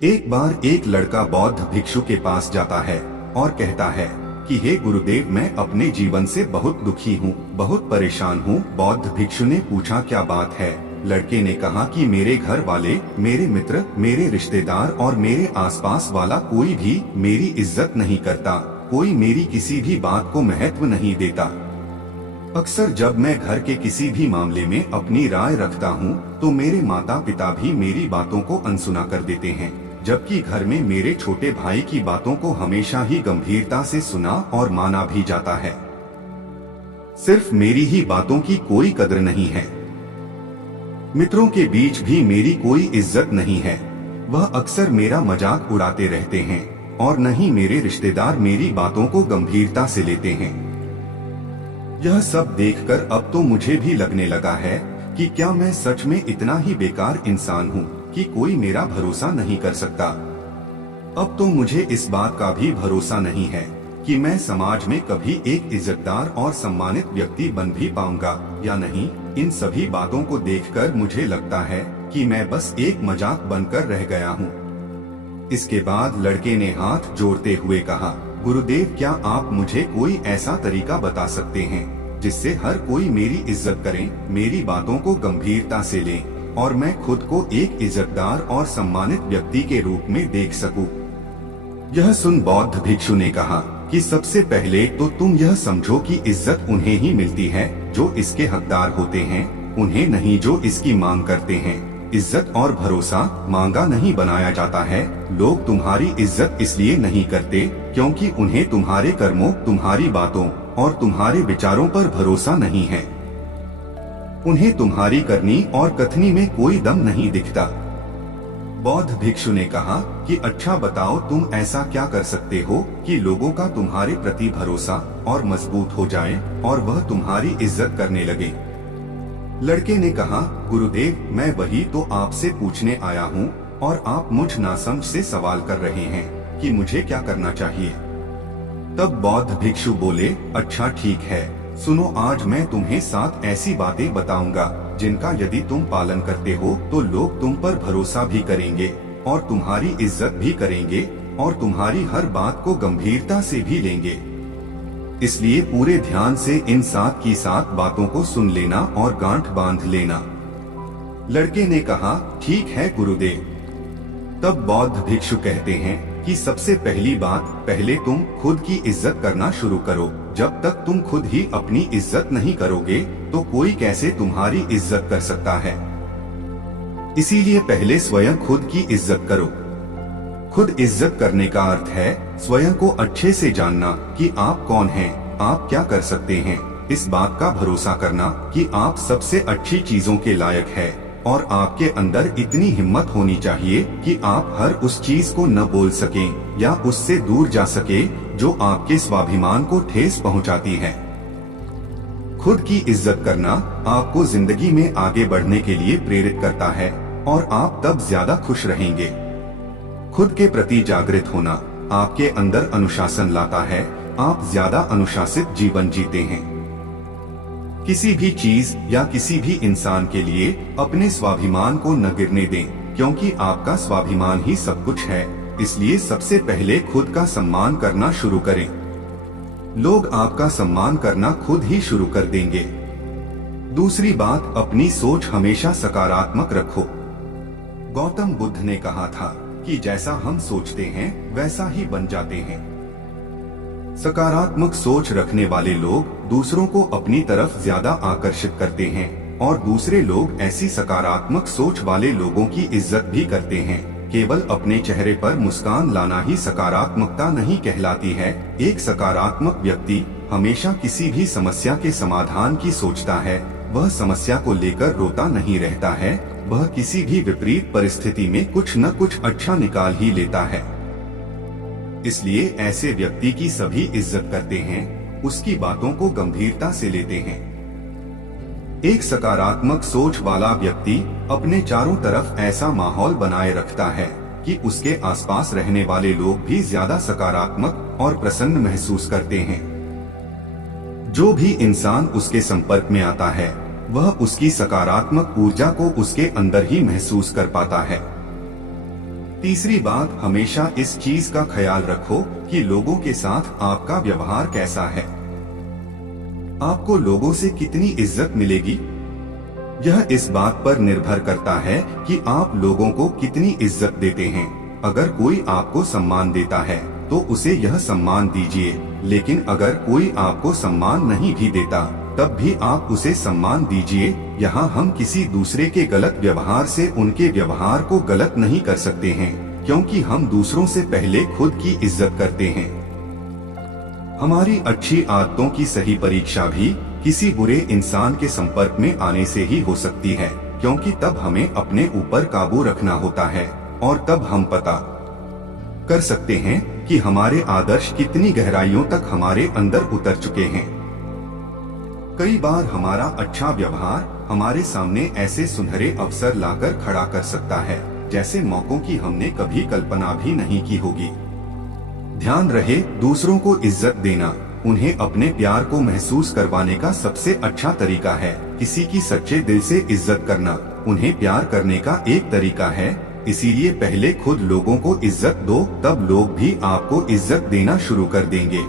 एक बार एक लड़का बौद्ध भिक्षु के पास जाता है और कहता है कि हे गुरुदेव, मैं अपने जीवन से बहुत दुखी हूँ, बहुत परेशान हूँ। बौद्ध भिक्षु ने पूछा, क्या बात है? लड़के ने कहा कि मेरे घर वाले, मेरे मित्र, मेरे रिश्तेदार और मेरे आसपास वाला कोई भी मेरी इज्जत नहीं करता, कोई मेरी किसी भी बात को महत्व नहीं देता। अक्सर जब मैं घर के किसी भी मामले में अपनी राय रखता हूँ तो मेरे माता पिता भी मेरी बातों को अनसुना कर देते हैं, जबकि घर में मेरे छोटे भाई की बातों को हमेशा ही गंभीरता से सुना और माना भी जाता है। सिर्फ मेरी ही बातों की कोई कदर नहीं है। मित्रों के बीच भी मेरी कोई इज्जत नहीं है, वह अक्सर मेरा मजाक उड़ाते रहते हैं और न ही मेरे रिश्तेदार मेरी बातों को गंभीरता से लेते हैं। यह सब देखकर अब तो मुझे भी लगने लगा है कि क्या मैं सच में इतना ही बेकार इंसान हूँ कि कोई मेरा भरोसा नहीं कर सकता। अब तो मुझे इस बात का भी भरोसा नहीं है कि मैं समाज में कभी एक इज्जतदार और सम्मानित व्यक्ति बन भी पाऊंगा या नहीं। इन सभी बातों को देखकर मुझे लगता है कि मैं बस एक मजाक बनकर रह गया हूँ। इसके बाद लड़के ने हाथ जोड़ते हुए कहा, गुरुदेव, क्या आप मुझे कोई ऐसा तरीका बता सकते हैं जिससे हर कोई मेरी इज्जत करे, मेरी बातों को गंभीरता से ले और मैं खुद को एक इज्जतदार और सम्मानित व्यक्ति के रूप में देख सकूं। यह सुन बौद्ध भिक्षु ने कहा कि सबसे पहले तो तुम यह समझो कि इज्जत उन्हें ही मिलती है जो इसके हकदार होते हैं, उन्हें नहीं जो इसकी मांग करते हैं। इज्जत और भरोसा मांगा नहीं बनाया जाता है। लोग तुम्हारी इज्जत इसलिए नहीं करते क्योंकि उन्हें तुम्हारे कर्मों, तुम्हारी बातों और तुम्हारे विचारों पर भरोसा नहीं है। उन्हें तुम्हारी करनी और कथनी में कोई दम नहीं दिखता। बौद्ध भिक्षु ने कहा कि अच्छा बताओ, तुम ऐसा क्या कर सकते हो कि लोगों का तुम्हारे प्रति भरोसा और मजबूत हो जाए और वह तुम्हारी इज्जत करने लगे। लड़के ने कहा, गुरुदेव, मैं वही तो आपसे पूछने आया हूँ और आप मुझ नासमझ से सवाल कर रहे हैं कि मुझे क्या करना चाहिए। तब बौद्ध भिक्षु बोले, अच्छा ठीक है, सुनो, आज मैं तुम्हें 7 ऐसी बातें बताऊंगा जिनका यदि तुम पालन करते हो तो लोग तुम पर भरोसा भी करेंगे और तुम्हारी इज्जत भी करेंगे और तुम्हारी हर बात को गंभीरता से भी लेंगे। इसलिए पूरे ध्यान से इन 7 की 7 बातों को सुन लेना और गांठ बांध लेना। लड़के ने कहा, ठीक है गुरुदेव। तब बौद्ध भिक्षु कहते हैं कि सबसे पहली बात, पहले तुम खुद की इज्जत करना शुरू करो। जब तक तुम खुद ही अपनी इज्जत नहीं करोगे तो कोई कैसे तुम्हारी इज्जत कर सकता है। इसीलिए पहले स्वयं खुद की इज्जत करो। खुद इज्जत करने का अर्थ है स्वयं को अच्छे से जानना कि आप कौन हैं, आप क्या कर सकते हैं। इस बात का भरोसा करना कि आप सबसे अच्छी चीजों के लायक है और आपके अंदर इतनी हिम्मत होनी चाहिए कि आप हर उस चीज को न बोल सकें या उससे दूर जा सके जो आपके स्वाभिमान को ठेस पहुंचाती है। खुद की इज्जत करना आपको जिंदगी में आगे बढ़ने के लिए प्रेरित करता है और आप तब ज्यादा खुश रहेंगे। खुद के प्रति जागृत होना आपके अंदर अनुशासन लाता है, आप ज्यादा अनुशासित जीवन जीते हैं। किसी भी चीज या किसी भी इंसान के लिए अपने स्वाभिमान को न गिरने दें, क्योंकि आपका स्वाभिमान ही सब कुछ है। इसलिए सबसे पहले खुद का सम्मान करना शुरू करें। लोग आपका सम्मान करना खुद ही शुरू कर देंगे। दूसरी बात, अपनी सोच हमेशा सकारात्मक रखो। गौतम बुद्ध ने कहा था कि जैसा हम सोचते हैं वैसा ही बन जाते हैं। सकारात्मक सोच रखने वाले लोग दूसरों को अपनी तरफ ज्यादा आकर्षित करते हैं और दूसरे लोग ऐसी सकारात्मक सोच वाले लोगों की इज्जत भी करते हैं। केवल अपने चेहरे पर मुस्कान लाना ही सकारात्मकता नहीं कहलाती है। एक सकारात्मक व्यक्ति हमेशा किसी भी समस्या के समाधान की सोचता है। वह समस्या को लेकर रोता नहीं रहता है, वह किसी भी विपरीत परिस्थिति में कुछ न कुछ अच्छा निकाल ही लेता है। इसलिए ऐसे व्यक्ति की सभी इज्जत करते हैं, उसकी बातों को गंभीरता से लेते हैं। एक सकारात्मक सोच वाला व्यक्ति अपने चारों तरफ ऐसा माहौल बनाए रखता है कि उसके आसपास रहने वाले लोग भी ज्यादा सकारात्मक और प्रसन्न महसूस करते हैं। जो भी इंसान उसके संपर्क में आता है वह उसकी सकारात्मक ऊर्जा को उसके अंदर ही महसूस कर पाता है। तीसरी बात, हमेशा इस चीज का ख्याल रखो कि लोगों के साथ आपका व्यवहार कैसा है। आपको लोगों से कितनी इज्जत मिलेगी, यह इस बात पर निर्भर करता है कि आप लोगों को कितनी इज्जत देते हैं। अगर कोई आपको सम्मान देता है तो उसे यह सम्मान दीजिए, लेकिन अगर कोई आपको सम्मान नहीं भी देता तब भी आप उसे सम्मान दीजिए। यहाँ हम किसी दूसरे के गलत व्यवहार से उनके व्यवहार को गलत नहीं कर सकते हैं, क्योंकि हम दूसरों से पहले खुद की इज्जत करते हैं। हमारी अच्छी आदतों की सही परीक्षा भी किसी बुरे इंसान के संपर्क में आने से ही हो सकती है, क्योंकि तब हमें अपने ऊपर काबू रखना होता है और तब हम पता कर सकते हैं कि हमारे आदर्श कितनी गहराइयों तक हमारे अंदर उतर चुके हैं। कई बार हमारा अच्छा व्यवहार हमारे सामने ऐसे सुनहरे अवसर लाकर खड़ा कर सकता है, जैसे मौकों की हमने कभी कल्पना भी नहीं की होगी। ध्यान रहे, दूसरों को इज्जत देना उन्हें अपने प्यार को महसूस करवाने का सबसे अच्छा तरीका है। किसी की सच्चे दिल से इज्जत करना उन्हें प्यार करने का एक तरीका है। इसीलिए पहले खुद लोगों को इज्जत दो, तब लोग भी आपको इज्जत देना शुरू कर देंगे।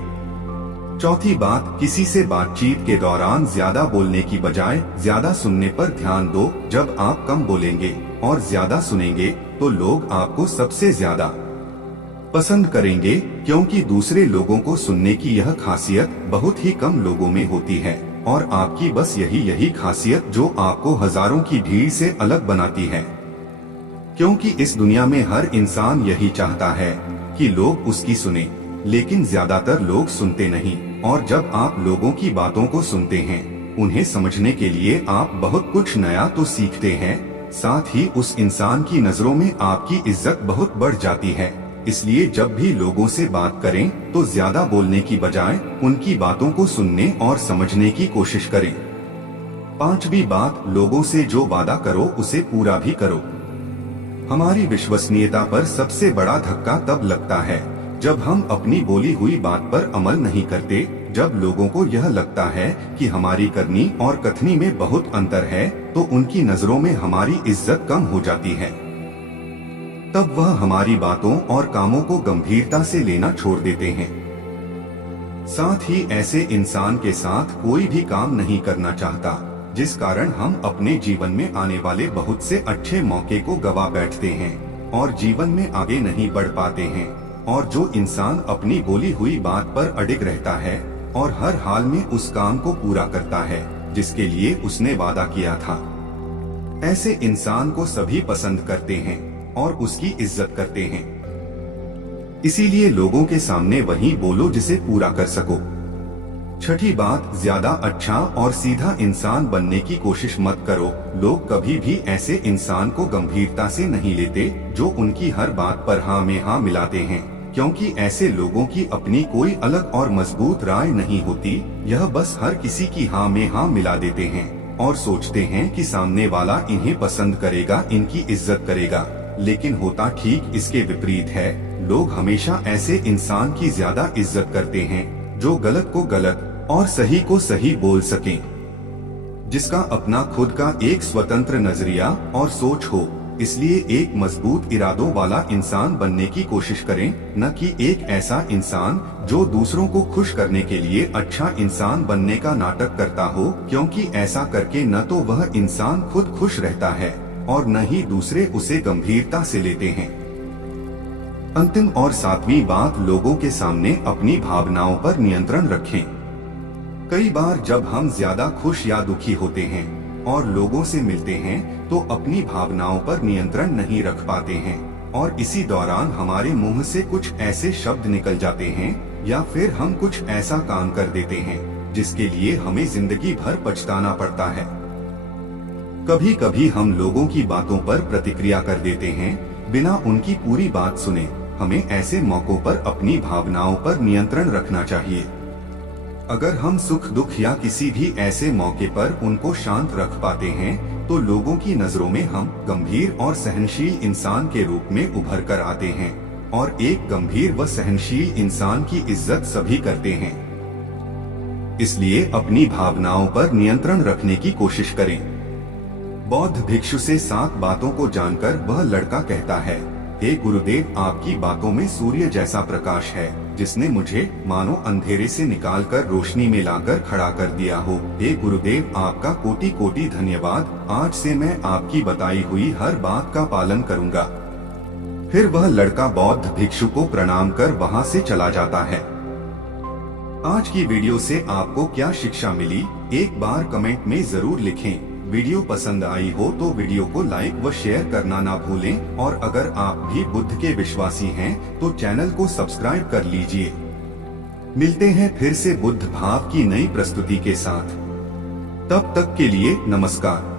चौथी बात, किसी से बातचीत के दौरान ज्यादा बोलने की बजाय ज्यादा सुनने पर ध्यान दो। जब आप कम बोलेंगे और ज्यादा सुनेंगे तो लोग आपको सबसे ज्यादा पसंद करेंगे, क्योंकि दूसरे लोगों को सुनने की यह खासियत बहुत ही कम लोगों में होती है और आपकी बस यही खासियत जो आपको हजारों की भीड़ से अलग बनाती है। क्योंकि इस दुनिया में हर इंसान यही चाहता है कि लोग उसकी सुने, लेकिन ज्यादातर लोग सुनते नहीं। और जब आप लोगों की बातों को सुनते हैं, उन्हें समझने के लिए आप बहुत कुछ नया तो सीखते हैं, साथ ही उस इंसान की नजरों में आपकी इज्जत बहुत बढ़ जाती है। इसलिए जब भी लोगों से बात करें तो ज्यादा बोलने की बजाय उनकी बातों को सुनने और समझने की कोशिश करें। पांचवी बात, लोगों से जो वादा करो उसे पूरा भी करो। हमारी विश्वसनीयता पर सबसे बड़ा धक्का तब लगता है जब हम अपनी बोली हुई बात पर अमल नहीं करते। जब लोगों को यह लगता है कि हमारी करनी और कथनी में बहुत अंतर है, तो उनकी नजरों में हमारी इज्जत कम हो जाती है। तब वह हमारी बातों और कामों को गंभीरता से लेना छोड़ देते हैं। साथ ही ऐसे इंसान के साथ कोई भी काम नहीं करना चाहता, जिस कारण हम अपने जीवन में आने वाले बहुत से अच्छे मौके को गवा बैठते हैं और जीवन में आगे नहीं बढ़ पाते हैं। और जो इंसान अपनी बोली हुई बात पर अडिग रहता है और हर हाल में उस काम को पूरा करता है जिसके लिए उसने वादा किया था, ऐसे इंसान को सभी पसंद करते हैं और उसकी इज्जत करते हैं। इसीलिए लोगों के सामने वही बोलो जिसे पूरा कर सको। छठी बात, ज्यादा अच्छा और सीधा इंसान बनने की कोशिश मत करो। लोग कभी भी ऐसे इंसान को गंभीरता से नहीं लेते जो उनकी हर बात पर हाँ में हाँ मिलाते हैं, क्योंकि ऐसे लोगों की अपनी कोई अलग और मजबूत राय नहीं होती। यह बस हर किसी की हाँ में हाँ मिला देते हैं और सोचते हैं कि सामने वाला इन्हें पसंद करेगा, इनकी इज्जत करेगा, लेकिन होता ठीक इसके विपरीत है। लोग हमेशा ऐसे इंसान की ज्यादा इज्जत करते हैं जो गलत को गलत और सही को सही बोल सकें, जिसका अपना खुद का एक स्वतंत्र नजरिया और सोच हो। इसलिए एक मजबूत इरादों वाला इंसान बनने की कोशिश करें, न कि एक ऐसा इंसान जो दूसरों को खुश करने के लिए अच्छा इंसान बनने का नाटक करता हो, क्योंकि ऐसा करके न तो वह इंसान खुद खुश रहता है और न ही दूसरे उसे गंभीरता से लेते हैं। अंतिम और सातवीं बात, लोगों के सामने अपनी भावनाओं पर नियंत्रण रखें। कई बार जब हम ज्यादा खुश या दुखी होते हैं और लोगों से मिलते हैं तो अपनी भावनाओं पर नियंत्रण नहीं रख पाते हैं और इसी दौरान हमारे मुंह से कुछ ऐसे शब्द निकल जाते हैं या फिर हम कुछ ऐसा काम कर देते हैं जिसके लिए हमें जिंदगी भर पछताना पड़ता है। कभी कभी हम लोगों की बातों पर प्रतिक्रिया कर देते हैं बिना उनकी पूरी बात सुने। हमें ऐसे मौकों पर अपनी भावनाओं पर नियंत्रण रखना चाहिए। अगर हम सुख दुख या किसी भी ऐसे मौके पर उनको शांत रख पाते हैं तो लोगों की नजरों में हम गंभीर और सहनशील इंसान के रूप में उभर कर आते हैं और एक गंभीर व सहनशील इंसान की इज्जत सभी करते हैं। इसलिए अपनी भावनाओं पर नियंत्रण रखने की कोशिश करें। बौद्ध भिक्षु से 7 बातों को जानकर वह लड़का कहता है, हे गुरुदेव, आपकी बातों में सूर्य जैसा प्रकाश है, जिसने मुझे मानो अंधेरे से निकालकर रोशनी में लाकर खड़ा कर दिया हो। हे गुरुदेव, आपका कोटि कोटि धन्यवाद। आज से मैं आपकी बताई हुई हर बात का पालन करूंगा। फिर वह लड़का बौद्ध भिक्षु को प्रणाम कर वहां से चला जाता है। आज की वीडियो से आपको क्या शिक्षा मिली, एक बार कमेंट में जरूर लिखें। वीडियो पसंद आई हो तो वीडियो को लाइक व शेयर करना ना भूलें, और अगर आप भी बुद्ध के विश्वासी हैं तो चैनल को सब्सक्राइब कर लीजिए। मिलते हैं फिर से बुद्ध भाव की नई प्रस्तुति के साथ। तब तक के लिए नमस्कार।